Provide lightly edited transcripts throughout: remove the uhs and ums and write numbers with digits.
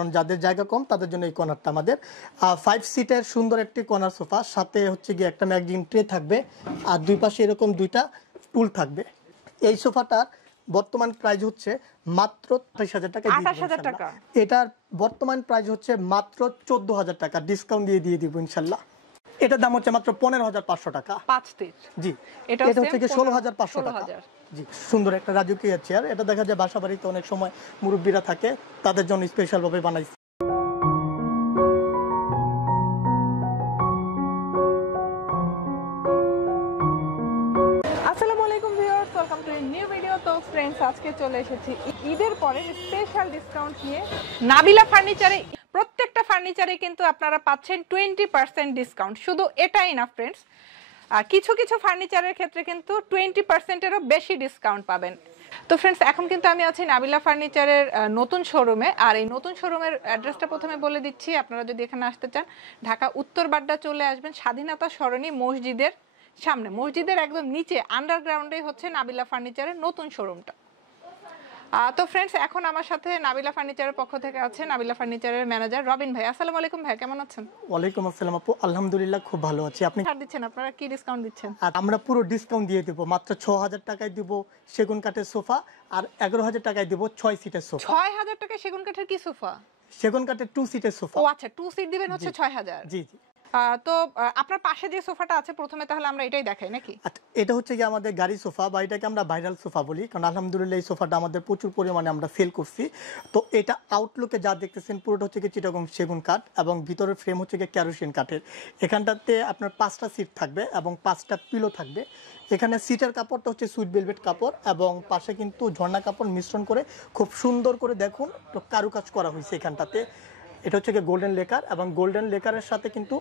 কারণ যাদের জায়গা কম তাদের জন্য এই কর্নারটা আমাদের 5 সিটের সুন্দর একটি কর্নার সোফা, সাথে হচ্ছে গিয়ে একটা ম্যাগজিন ট্রে থাকবে আর দুই পাশে এরকম দুইটা টুল থাকবে। এই সোফাটার বর্তমান প্রাইস হচ্ছে মাত্র 28,000 টাকা। 28,000 টাকা। এটার বর্তমান প্রাইস হচ্ছে মাত্র 14,000 টাকা, ডিসকাউন্ট দিয়ে দিব ইনশাল্লাহ। এটার দাম হচ্ছে মাত্র 15,500 টাকা। 5 টির জি, এটা হচ্ছে কি 16,500 টাকা। জি, সুন্দর একটা রাজকীয় চেয়ার। এটা দেখা যায় বাসা বাড়িতে অনেক সময় মুরব্বীরা থাকে, তাদের জন্য স্পেশাল ভাবে বানাইছি। আসসালামু আলাইকুম viewers, welcome to new video. তো ফ্রেন্ডস, আজকে চলে এসেছি ঈদের পরে স্পেশাল ডিসকাউন্ট নিয়ে নাবিলা ফার্নিচারে। প্রত্যেকটা ফার্নিচারে কিন্তু আপনারা পাচ্ছেন 20% ডিসকাউন্ট। শুধু এটাই না ফ্রেন্ডস, আর কিছু কিছু ফার্নিচারের ক্ষেত্রে কিন্তু 20%-এরও বেশি ডিসকাউন্ট পাবেন। তো ফ্রেন্ডস, এখন কিন্তু আমি আছি নাবিলা ফার্নিচারের নতুন শোরুমে। আর এই নতুন শোরুমের অ্যাড্রেসটা প্রথমে বলে দিচ্ছি। আপনারা যদি এখানে আসতে চান, ঢাকা উত্তর বাড্ডা চলে আসবেন স্বাধীনতা সরণি মসজিদের সামনে, মসজিদের একদম নিচে আন্ডারগ্রাউন্ডেই হচ্ছে নাবিলা ফার্নিচারের নতুন শোরুমটা। তো ফ্রেন্ডস, এখন আমার সাথে নাবিলা ফার্নিচারের পক্ষ থেকে আছে নাবিলা ফার্নিচারের ম্যানেজার রবিন ভাই। আসসালামু আলাইকুম ভাই, কেমন আছেন? ওয়ালাইকুম আসসালাম আপু, আলহামদুলিল্লাহ খুব ভালো আছি। আপনি ছাড় দিচ্ছেন? আপনারা কি ডিসকাউন্ট দিচ্ছেন? আর আমরা পুরো ডিসকাউন্ট দিয়ে দেবো। মাত্র 6,000 টাকায় দিব সেগুন কাঠের সোফা, আর 11,000 টাকায় দিব 6 সিটের সোফা। 6,000 টাকায় সেগুন কাঠের কি সোফা? সেগুন কাঠের 2 সিটের সোফা। ও আচ্ছা, 2 সিট দিবেন হচ্ছে 6,000। জি জি। তো আপনার পাশে যে সোফাটা আছে, প্রথমে তাহলে আমরা এটাই দেখাই নাকি? আচ্ছা, এটা হচ্ছে কি আমাদের গাড়ি সোফা, বা এটাকে আমরা ভাইরাল সোফা বলি, কারণ আলহামদুলিল্লাহ এই সোফাটা আমাদের প্রচুর পরিমাণে আমরা সেল করছি। তো এটা আউটলুকে যা দেখতেছেন পুরোটা হচ্ছে কি চিটাগং সেগুন কাঠ, এবং ভিতরের ফ্রেম হচ্ছে কি কেরোসিন কাঠের। এখানটাতে আপনার 5টা সিট থাকবে এবং 5টা পিলো থাকবে। এখানে সিটের কাপড়টা হচ্ছে সুইট ভেলভেট কাপড়, এবং পাশে কিন্তু ঝর্ণা কাপড় মিশ্রণ করে খুব সুন্দর করে দেখুন তো কারুকাজ করা হয়েছে এখানটাতে। এটা হচ্ছে কি গোল্ডেন লেকার, এবং গোল্ডেন লেকারের সাথে কিন্তু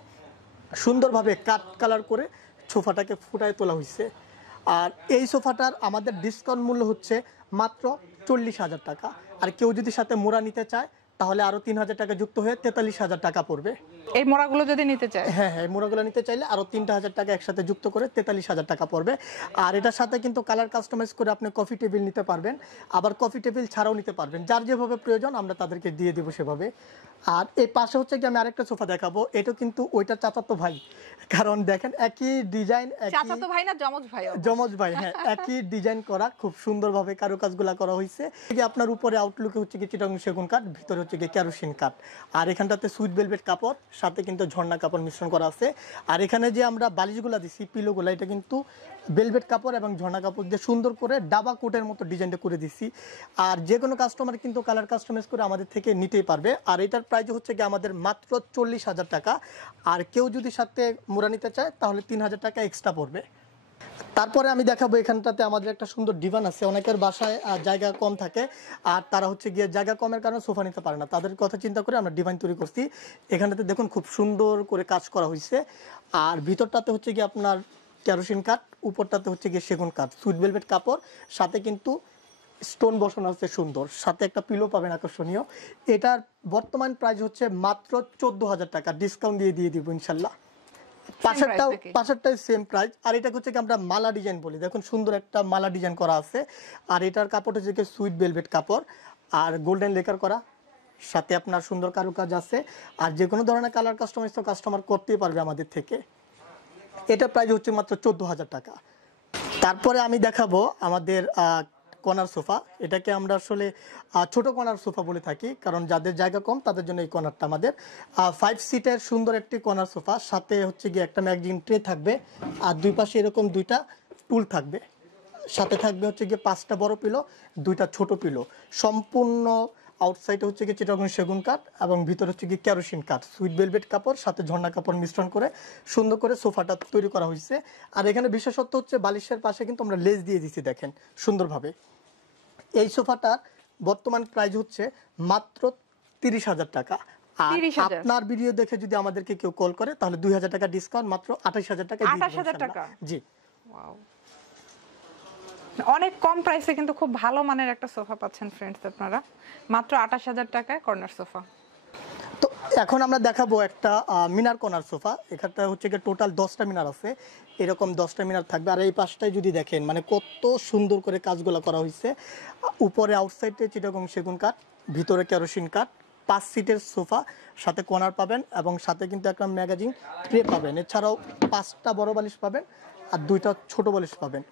সুন্দরভাবে কাট কালার করে সোফাটাকে ফুটায় তোলা হয়েছে। আর এই সোফাটার আমাদের ডিসকাউন্ট মূল্য হচ্ছে মাত্র 40,000 টাকা। আর কেউ যদি সাথে মোড়া নিতে চায় তাহলে আরও 3,000 টাকা যুক্ত হয়ে 43,000 টাকা পড়বে। এই মোড়াগুলো যদি নিতে চায়? হ্যাঁ হ্যাঁ, মোড়াগুলো নিতে চাইলে আরও 3,000 টাকা একসাথে যুক্ত করে 43,000 টাকা পড়বে। আর এটার সাথে কিন্তু কালার কাস্টমাইজ করে আপনি কফি টেবিল নিতে পারবেন, আবার কফি টেবিল ছাড়াও নিতে পারবেন। যার যেভাবে প্রয়োজন আমরা তাদেরকে দিয়ে দেবো সেভাবে। আর এই পাশে হচ্ছে কি আমি আরেকটা সোফা দেখাবো, এটা কিন্তু ওইটার চাচাতো ভাই, কারণ দেখেন একই ডিজাইন। চাচাতো ভাই না যমজ ভাই? যমজ ভাই, হ্যাঁ, একই ডিজাইন করা, খুব সুন্দরভাবে কারুকাজগুলো করা হয়েছে। আপনার উপরে আউটলুকে হচ্ছে কি চিটাগং সেগুন কাঠ, ভিতরে হচ্ছে কি কেরোসিন কাঠ, আর এখানটাতে সুইট ভেলভেট কাপড়, সাথে কিন্তু ঝর্ণা কাপড় মিশ্রণ করা আছে। আর এখানে যে আমরা বালিশগুলো দিচ্ছি, পিলোগুলো, এটা কিন্তু ভেলভেট কাপড় এবং ঝর্ণা কাপড় দিয়ে সুন্দর করে ডাবা কোটের মতো ডিজাইনটা করে দিচ্ছি। আর যে কোনো কাস্টমার কিন্তু কালার কাস্টমাইজ করে আমাদের থেকে নিতেই পারবে। আর এটার প্রাইস হচ্ছে কি আমাদের মাত্র 40,000 টাকা। আর কেউ যদি সাথে মোড়া নিতে চায় তাহলে 3,000 টাকা এক্সট্রা পড়বে। তারপরে আমি দেখাবো এখানটাতে আমাদের একটা সুন্দর ডিভান আছে। অনেকের বাসায় জায়গা কম থাকে, আর তারা হচ্ছে গিয়ে জায়গা কমের কারণে সোফা নিতে পারে না, তাদের কথা চিন্তা করে আমরা ডিভাইন তৈরি করছি। এখানটাতে দেখুন খুব সুন্দর করে কাজ করা হয়েছে। আর ভিতরটাতে হচ্ছে গিয়ে আপনার কেরোসিন কাঠ, উপরটাতে হচ্ছে গিয়ে সেগুন কাঠ, সুইট ভেলভেট কাপড়, সাথে কিন্তু স্টোন বসানো আছে সুন্দর, সাথে একটা পিলো পাবেন আকর্ষণীয়। এটার বর্তমান প্রাইস হচ্ছে মাত্র 14,000 টাকা, ডিসকাউন্ট দিয়ে দিব ইনশাল্লাহ। পাশেরটাই সেম প্রাইস। আর এটা হচ্ছে কি আমরা মালা ডিজাইন বলি, দেখুন সুন্দর একটা মালা ডিজাইন করা আছে। আর এটার কাপড় হচ্ছে কি সুইট ভেলভেট কাপড় আর গোল্ডেন লেকার করা, সাথে আপনার সুন্দর কারুকাজ আছে। আর যে কোনো ধরনের কালার কাস্টমাইজ তো কাস্টমার করতেই পারবে আমাদের থেকে। এটা প্রাইস হচ্ছে মাত্র 14,000 টাকা। তারপরে আমি দেখাবো আমাদের কর্নার সোফা। এটাকে আমরা আসলে ছোট কর্নার সোফা বলে থাকি, কারণ যাদের জায়গা কম তাদের জন্য এই কর্নারটা আমাদের 5 সিটের সুন্দর একটি কর্নার সোফা, সাথে হচ্ছে গিয়ে একটা ম্যাগজিন ট্রে থাকবে, আর দুই পাশে এরকম দুইটা টুল থাকবে, সাথে থাকবে হচ্ছে গিয়ে 5টা বড় পিলো, 2টা ছোট পিলো। সম্পূর্ণ আউটসাইডে হচ্ছে গিয়ে চিটাগং সেগুন কাঠ, এবং ভিতরে হচ্ছে গিয়ে কেরোসিন কাঠ, সুইট ভেলভেট কাপড়, সাথে ঝর্ণা কাপড় মিশ্রণ করে সুন্দর করে সোফাটা তৈরি করা হয়েছে। আর এখানে বিশেষত্ব হচ্ছে বালিশের পাশে কিন্তু আমরা লেজ দিয়ে দিচ্ছি, দেখেন সুন্দরভাবে। এই সোফাটার বর্তমান প্রাইস হচ্ছে মাত্র 30,000 টাকা। আর আপনার ভিডিও দেখে যদি আমাদেরকে কেউ কল করে তাহলে 2,000 টাকা ডিসকাউন্ট, মাত্র 28,000 টাকা। 28,000 টাকা? জি। ওয়াও, অনেক কম প্রাইসে কিন্তু খুব ভালো মানের একটা সোফা পাচ্ছেন ফ্রেন্ডস আপনারা, মাত্র 28,000 টাকায় কর্নার সোফা। তো এখন আমরা দেখাবো একটা মিনার কর্নার সোফা। এখানটা হচ্ছে গিয়ে টোটাল 10টা মিনার আছে, এরকম 10টা মিনার থাকবে। আর এই পাশটায় যদি দেখেন মানে কত সুন্দর করে কাজগুলো করা হয়েছে। উপরে আউটসাইডে চিটাগং সেগুন কাঠ, ভিতরে কেরোসিন কাঠ, 5 সিটের সোফা, সাথে কর্নার পাবেন এবং সাথে কিন্তু একটা ম্যাগাজিন ট্রে পাবেন। এছাড়াও 5টা বড় বালিশ পাবেন আর 2টা ছোট বালিশ পাবেন।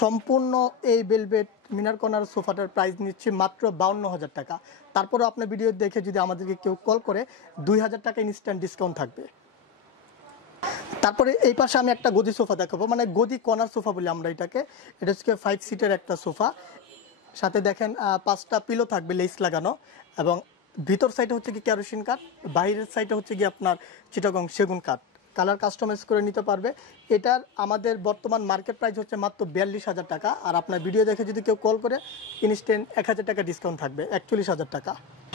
সম্পূর্ণ এই ভেলভেট মিনার কর্নার সোফাটার প্রাইস নিচ্ছি মাত্র 52,000 টাকা। তারপরে আপনার ভিডিও দেখে যদি আমাদেরকে কেউ কল করে 2,000 টাকা ইনস্ট্যান্ট ডিসকাউন্ট থাকবে। তারপরে এই পাশে আমি একটা গদি সোফা দেখাবো, মানে গদি কর্নার সোফা বলি আমরা এটাকে। এটা হচ্ছে 5 সিটের একটা সোফা, সাথে দেখেন 5টা পিলো থাকবে লেস লাগানো, এবং ভিতর সাইডে হচ্ছে কি কেরোসিন কাঠ, বাইরের সাইডে হচ্ছে কি আপনার চিটাগং সেগুন কাঠ। কালার কাস্টমাইজ করে নিতে পারবে। এটার আমাদের বর্তমান মার্কেট প্রাইস হচ্ছে মাত্র 42,000 টাকা। আর আপনার ভিডিও দেখে যদি কেউ কল করে ইনস্ট্যান্ট 1,000 টাকা ডিসকাউন্ট থাকবে, 41,000 টাকা।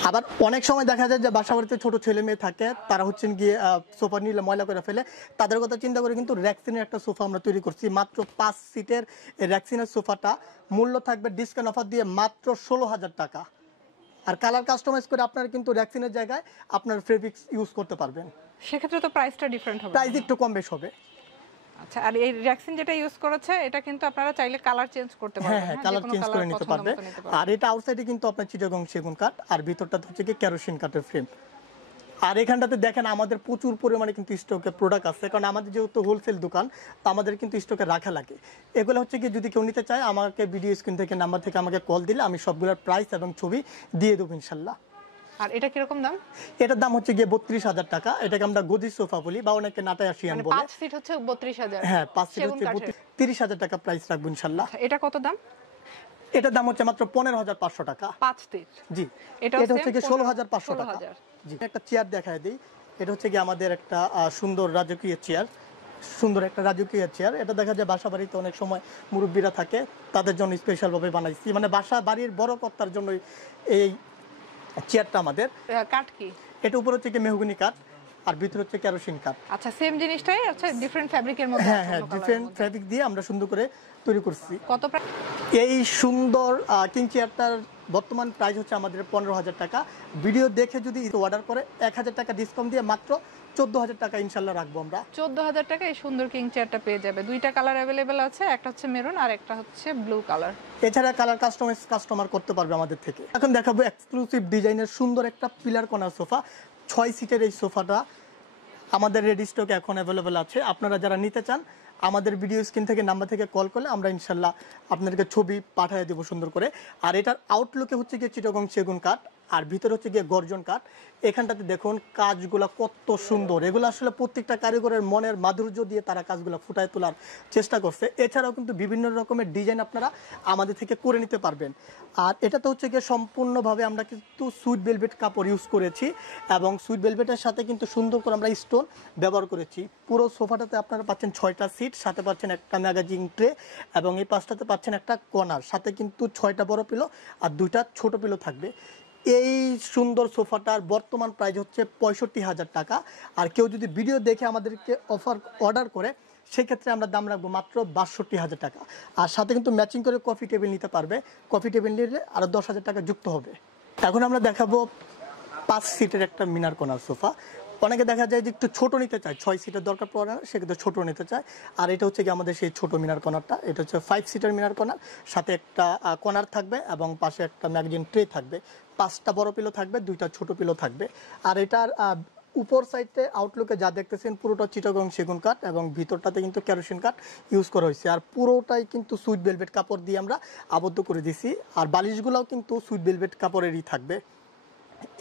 আবার অনেক সময় দেখা যায় যে বাসা বাড়িতে ছোটো ছেলে মেয়ে থাকে, তারা হচ্ছেন গিয়ে সোফা নিলে ময়লা করে ফেলে। তাদের কথা চিন্তা করে কিন্তু র্যাক্সিনের একটা সোফা আমরা তৈরি করছি। মাত্র 5 সিটের র্যাক্সিনের সোফাটা মূল্য থাকবে ডিসকাউন্ট অফার দিয়ে মাত্র 16,000 টাকা। আর কালার কাস্টমাইজ করে আপনারা কিন্তু র্যাক্সিনের জায়গায় আপনার ফেব্রিক্স ইউজ করতে পারবেন। সেক্ষেত্রে তো প্রাইসটা ডিফারেন্ট হবে। প্রাইস একটু কম বেশ হবে। আচ্ছা, আর এই র্যাক্সিন যেটা ইউজ করেছে এটা কিন্তু আপনারা চাইলে কালার চেঞ্জ করতে পারবেন। হ্যাঁ, কালার চেঞ্জ করে নিতে পারবে। আর এটা আউটসাইডে কিন্তু আপনার চিটাগং সেগুন কাঠ, আর ভিতরটাতে হচ্ছে কি কেরোসিন কাঠের ফ্রেম। আর এখানটাতে দেখেন আমাদের প্রচুর পরিমাণে কিন্তু স্টকে প্রোডাক্ট আছে, কারণ আমাদের যেহেতু হোলসেল দোকান, তো আমাদের কিন্তু স্টকে রাখা লাগে। এগুলো হচ্ছে কি যদি কেউ নিতে চায় আমাকে ভিডিও স্ক্রিন থেকে নাম্বার থেকে আমাকে কল দিলে আমি সবগুলোর প্রাইস এবং ছবি দিয়ে দেবো ইনশাল্লাহ। আর এটা কিরকম দাম? এটার দাম হচ্ছে গিয়ে 32,000 টাকা। এটাকে আমরা গদি সোফা বলি বা অনেকে নাটাই আসিয়ান বলে। 5 সিট হচ্ছে 32,000। হ্যাঁ, 5 সিট হচ্ছে 30,000 টাকা প্রাইস রাখবো ইনশাল্লাহ। এটা কত দাম? এটার দাম হচ্ছে মাত্র 15,500 টাকা। 5 সিট। জি, এটা হচ্ছে কি 16,500 টাকা। জি, একটা চেয়ার দেখায় দিই। এটা হচ্ছে কি আমাদের একটা সুন্দর রাজকীয় চেয়ার, সুন্দর একটা রাজকীয় চেয়ার। এটা দেখা যায় বাসা বাড়িতে অনেক সময় মুরব্বীরা থাকে, তাদের জন্য স্পেশালভাবে বানাইছি, মানে বাসা বাড়ির বড় কর্তার জন্য এই চেয়ারটা আমাদের। কাঠ কি? এটা উপর হচ্ছে কি মেহগনি কাঠ আর ভিতর হচ্ছে কেরোসিন কাঠ। আচ্ছা, সেম জিনিসটাই আচ্ছা ডিফারেন্ট ফ্যাব্রিকের মধ্যে। হ্যাঁ, ডিফারেন্ট ফ্যাব্রিক দিয়ে আমরা সুন্দর করে তৈরি করছি। কত প্রাইস? এই সুন্দর কিং চেয়ারটার বর্তমান প্রাইস হচ্ছে আমাদের 15,000 টাকা। ভিডিও দেখে যদি অর্ডার করে 1,000 টাকা ডিসকাউন্ট দিয়ে মাত্র 14,000 টাকা ইনশাল্লাহ রাখবো আমরা। 14,000 টাকা এই সুন্দর কিং চেয়ারটা পেয়ে যাবে। 2টা কালার অ্যাভেলেবেল আছে, একটা হচ্ছে মেরুন আর একটা হচ্ছে ব্লু কালার। এছাড়া কালার কাস্টমার করতে পারবে আমাদের থেকে। এখন দেখাবো এক্সক্লুসিভ ডিজাইনের সুন্দর একটা পিলার কর্নার সোফা। 6 সিটের এই সোফাটা আমাদের রেডি স্টকে এখন অ্যাভেলেবেল আছে। আপনারা যারা নিতে চান আমাদের ভিডিও স্ক্রিন থেকে নাম্বার থেকে কল করলে আমরা ইনশাল্লাহ আপনাদেরকে ছবি পাঠিয়ে দেবো সুন্দর করে। আর এটার আউটলুকে হচ্ছে গিয়ে চিটাগং সেগুন কাঠ আর ভিতরে হচ্ছে গিয়ে গর্জন কাঠ। এখানটাতে দেখুন কাজগুলো কত সুন্দর। এগুলো আসলে প্রত্যেকটা কারিগরের মনের মাধুর্য দিয়ে তারা কাজগুলো ফুটায় তোলার চেষ্টা করছে। এছাড়াও কিন্তু বিভিন্ন রকমের ডিজাইন আপনারা আমাদের থেকে করে নিতে পারবেন। আর এটাতে হচ্ছে গিয়ে সম্পূর্ণভাবে আমরা কিন্তু সুইট ভেলভেট কাপড় ইউজ করেছি এবং সুইট ভেলভেটের সাথে কিন্তু সুন্দর করে আমরা স্টোন ব্যবহার করেছি। পুরো সোফাটাতে আপনারা পাচ্ছেন 6টা সিট, সাথে পাচ্ছেন একটা ম্যাগাজিন ট্রে এবং এই পাশটাতে পাচ্ছেন একটা কর্নার, সাথে কিন্তু 6টা বড় পিলো আর 2টা ছোট পিলো থাকবে। এই সুন্দর সোফাটার বর্তমান প্রাইস হচ্ছে 65,000 টাকা। আর কেউ যদি ভিডিও দেখে আমাদেরকে অর্ডার করে সেক্ষেত্রে আমরা দাম রাখবো মাত্র 62,000 টাকা। আর সাথে কিন্তু ম্যাচিং করে কফি টেবিল নিতে পারবে। কফি টেবিল নিলে আরও 10,000 টাকা যুক্ত হবে। এখন আমরা দেখাবো 5 সিটের একটা মিনার কর্নার সোফা। অনেকে দেখা যায় যে একটু ছোট নিতে চায়, 6 সিটের দরকার পড়ে না, সেক্ষেত্রে ছোট নিতে চায়। আর এটা হচ্ছে কি আমাদের সেই ছোট মিনার কর্নারটা। এটা হচ্ছে 5 সিটের মিনার কর্নার, সাথে একটা কর্নার থাকবে এবং পাশে একটা ম্যাগাজিন ট্রে থাকবে। 5টা বড় পিলো থাকবে, 2টা ছোট পিলো থাকবে। আর এটার উপর সাইডে আউটলুকে যা দেখতেছেন পুরোটা চিটাগং সেগুন কাঠ এবং ভিতরটাতে কিন্তু কেরোসিন কাঠ ইউজ করা হয়েছে। আর পুরোটাই কিন্তু সুইট ভেলভেট কাপড় দিয়ে আমরা আবদ্ধ করে দিছি। আর বালিশগুলোও কিন্তু সুইট ভেলভেট কাপড়েরই থাকবে।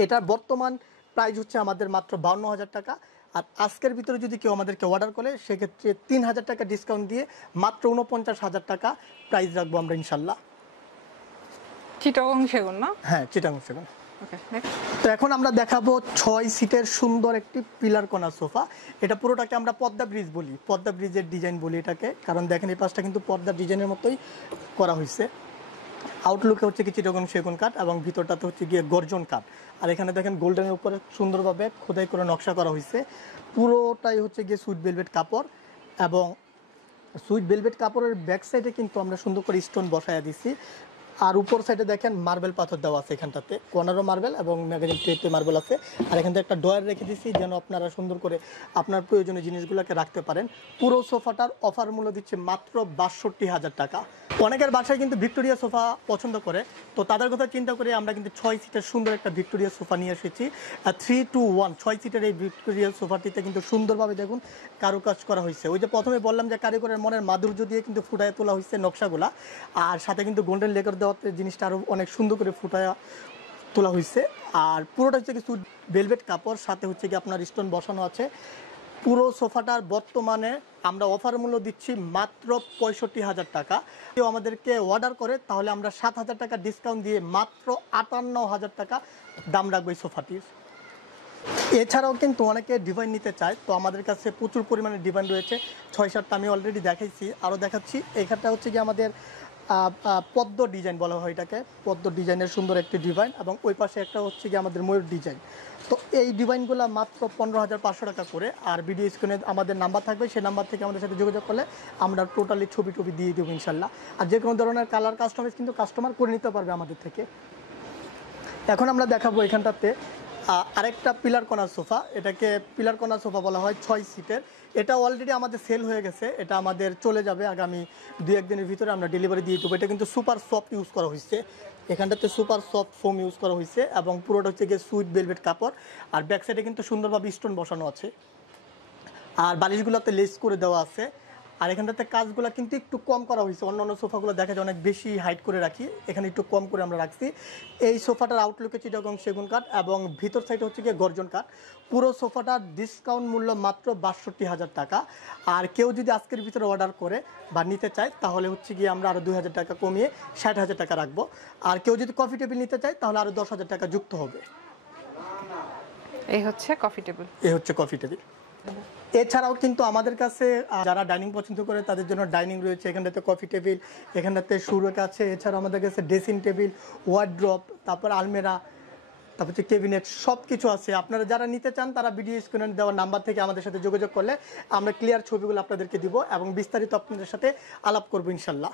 এটার বর্তমান প্রাইস হচ্ছে আমাদের মাত্র 52,000 টাকা। আর আজকের ভিতরে যদি কেউ আমাদেরকে অর্ডার করে সেক্ষেত্রে 3,000 টাকা ডিসকাউন্ট দিয়ে মাত্র 49,000 টাকা প্রাইস রাখবো আমরা ইনশাল্লাহ। চিটাগং সেগুন না? হ্যাঁ, চিটাগং সেগুন। ওকে, নেক্সট। তো এখন আমরা দেখাবো 6 সিটের সুন্দর একটি পিলার কর্নার সোফা। এটা পুরোটাকে আমরা পদ্মা ব্রিজ বলি, পদ্মা ব্রিজের ডিজাইন বলি এটাকে, কারণ দেখেন এই পাশটা কিন্তু পদ্মা ডিজাইনের মতোই করা হয়েছে। আউটলুকে হচ্ছে কি চিটাগং সেগুন কাঠ এবং ভিতরটাতে হচ্ছে গিয়ে গর্জন কাঠ। আর এখানে দেখেন গোল্ডেনের উপরে সুন্দরভাবে খোদাই করে নকশা করা হয়েছে। পুরোটাই হচ্ছে গিয়ে সুইট ভেলভেট কাপড় এবং সুইট ভেলভেট কাপড়ের ব্যাক সাইডে কিন্তু আমরা সুন্দর করে স্টোন বসায়া দিছি। আর উপর সাইডে দেখেন মার্বেল পাথর দেওয়া আছে এখানটাতে, কর্নারও মার্বেল এবং ম্যাগাজিন ট্রেতে মার্বেল আছে। আর এখান থেকে একটা ডয়ার রেখে দিচ্ছি যেন আপনারা সুন্দর করে আপনার প্রয়োজনীয় জিনিসগুলোকে রাখতে পারেন। পুরো সোফাটার অফার মূল্য দিচ্ছে মাত্র 62,000 টাকা। অনেকের বাসায় কিন্তু ভিক্টোরিয়া সোফা পছন্দ করে, তো তাদের কথা চিন্তা করে আমরা কিন্তু 6 সিটের সুন্দর একটা ভিক্টোরিয়া সোফা নিয়ে এসেছি। 3-2-1 6 সিটের এই ভিক্টোরিয়া সোফাটিতে কিন্তু সুন্দরভাবে দেখুন কারুকাজ করা হয়েছে। ওই যে প্রথমে বললাম যে কারিগরের মনের মাধুর্য দিয়ে কিন্তু ফুটায় তোলা হয়েছে নকশাগুলা, আর সাথে কিন্তু গোল্ডেন লেকার দেওয়াতে জিনিসটা আরও অনেক সুন্দর করে ফুটায় তোলা হয়েছে। আর পুরোটা হচ্ছে কিছু ভেলভেট কাপড়, সাথে হচ্ছে কি আপনার স্টোন বসানো আছে। পুরো সোফাটার বর্তমানে আমরা অফার মূল্য দিচ্ছি মাত্র 65,000 টাকা। কেউ আমাদেরকে অর্ডার করে তাহলে আমরা 7,000 টাকা ডিসকাউন্ট দিয়ে মাত্র 58,000 টাকা দাম রাখবো এই সোফাটির। এছাড়াও কিন্তু অনেকে ডিভাইন নিতে চায়, তো আমাদের কাছে প্রচুর পরিমাণে ডিভাইন রয়েছে। 6-7টা আমি অলরেডি দেখাইছি, আরও দেখাচ্ছি। এখানটা হচ্ছে কি আমাদের পদ্ম ডিজাইন বলা হয় এটাকে, পদ্ম ডিজাইনের সুন্দর একটি ডিজাইন, এবং ওই পাশে একটা হচ্ছে কি আমাদের ময়ূর ডিজাইন। তো এই ডিজাইনগুলো মাত্র 15,500 টাকা করে। আর ভিডিও স্ক্রিনে আমাদের নাম্বার থাকবে, সেই নাম্বার থেকে আমাদের সাথে যোগাযোগ করলে আমরা টোটালি ছবি টবি দিয়ে দেবো ইনশাল্লাহ। আর যে কোনো ধরনের কালার কাস্টমাইজ কিন্তু কাস্টমার করে নিতে পারবে আমাদের থেকে। এখন আমরা দেখাবো এখানটাতে আরেকটা পিলার কর্নার সোফা। এটাকে পিলার কর্নার সোফা বলা হয়, 6 সিটের। এটা অলরেডি আমাদের সেল হয়ে গেছে, এটা আমাদের চলে যাবে আগামী 2-1 দিনের ভিতরে আমরা ডেলিভারি দিয়ে দেবো। এটা কিন্তু সুপার সফট ইউজ করা হয়েছে, এখানটাতে সুপার সফট ফোম ইউজ করা হয়েছে, এবং পুরোটা হচ্ছে গিয়ে সুইট ভেলভেট কাপড়। আর ব্যাক সাইডে কিন্তু সুন্দরভাবে স্টোন বসানো আছে, আর বালিশগুলোতে লেস করে দেওয়া আছে। আর এখানটাতে কাজগুলো কিন্তু একটু কম করা হয়েছে, অন্য অন্য সোফাগুলো দেখা যায় অনেক বেশি হাইট করে রাখি, এখানে একটু কম করে আমরা রাখছি। এই সোফাটার আউটলুকে চিটাগং সেগুন কাঠ এবং ভিতর সাইডে হচ্ছে গিয়ে গর্জন কাঠ। পুরো সোফাটার ডিসকাউন্ট মূল্য মাত্র 62,000 টাকা। আর কেউ যদি আজকের ভিতরে অর্ডার করে বা নিতে চায় তাহলে হচ্ছে গিয়ে আমরা আরও 2,000 টাকা কমিয়ে 60,000 টাকা রাখবো। আর কেউ যদি কফি টেবিল নিতে চায় তাহলে আরও 10,000 টাকা যুক্ত হবে। এই হচ্ছে কফি টেবিল, এই হচ্ছে কফি টেবিল। এছাড়াও কিন্তু আমাদের কাছে যারা ডাইনিং পছন্দ করে তাদের জন্য ডাইনিং রয়েছে, এখানটাতে কফি টেবিল, এখানটাতে সুরেক আছে। এছাড়াও আমাদের কাছে ড্রেসিং টেবিল, ওয়ার্ড্রপ, তারপর আলমেরা, তারপর হচ্ছে ক্যাবিনেট, সব কিছু আছে। আপনারা যারা নিতে চান তারা ভিডিও স্ক্রিনে দেওয়া নাম্বার থেকে আমাদের সাথে যোগাযোগ করলে আমরা ক্লিয়ার ছবিগুলো আপনাদেরকে দিব এবং বিস্তারিত আপনাদের সাথে আলাপ করবো ইনশাল্লাহ।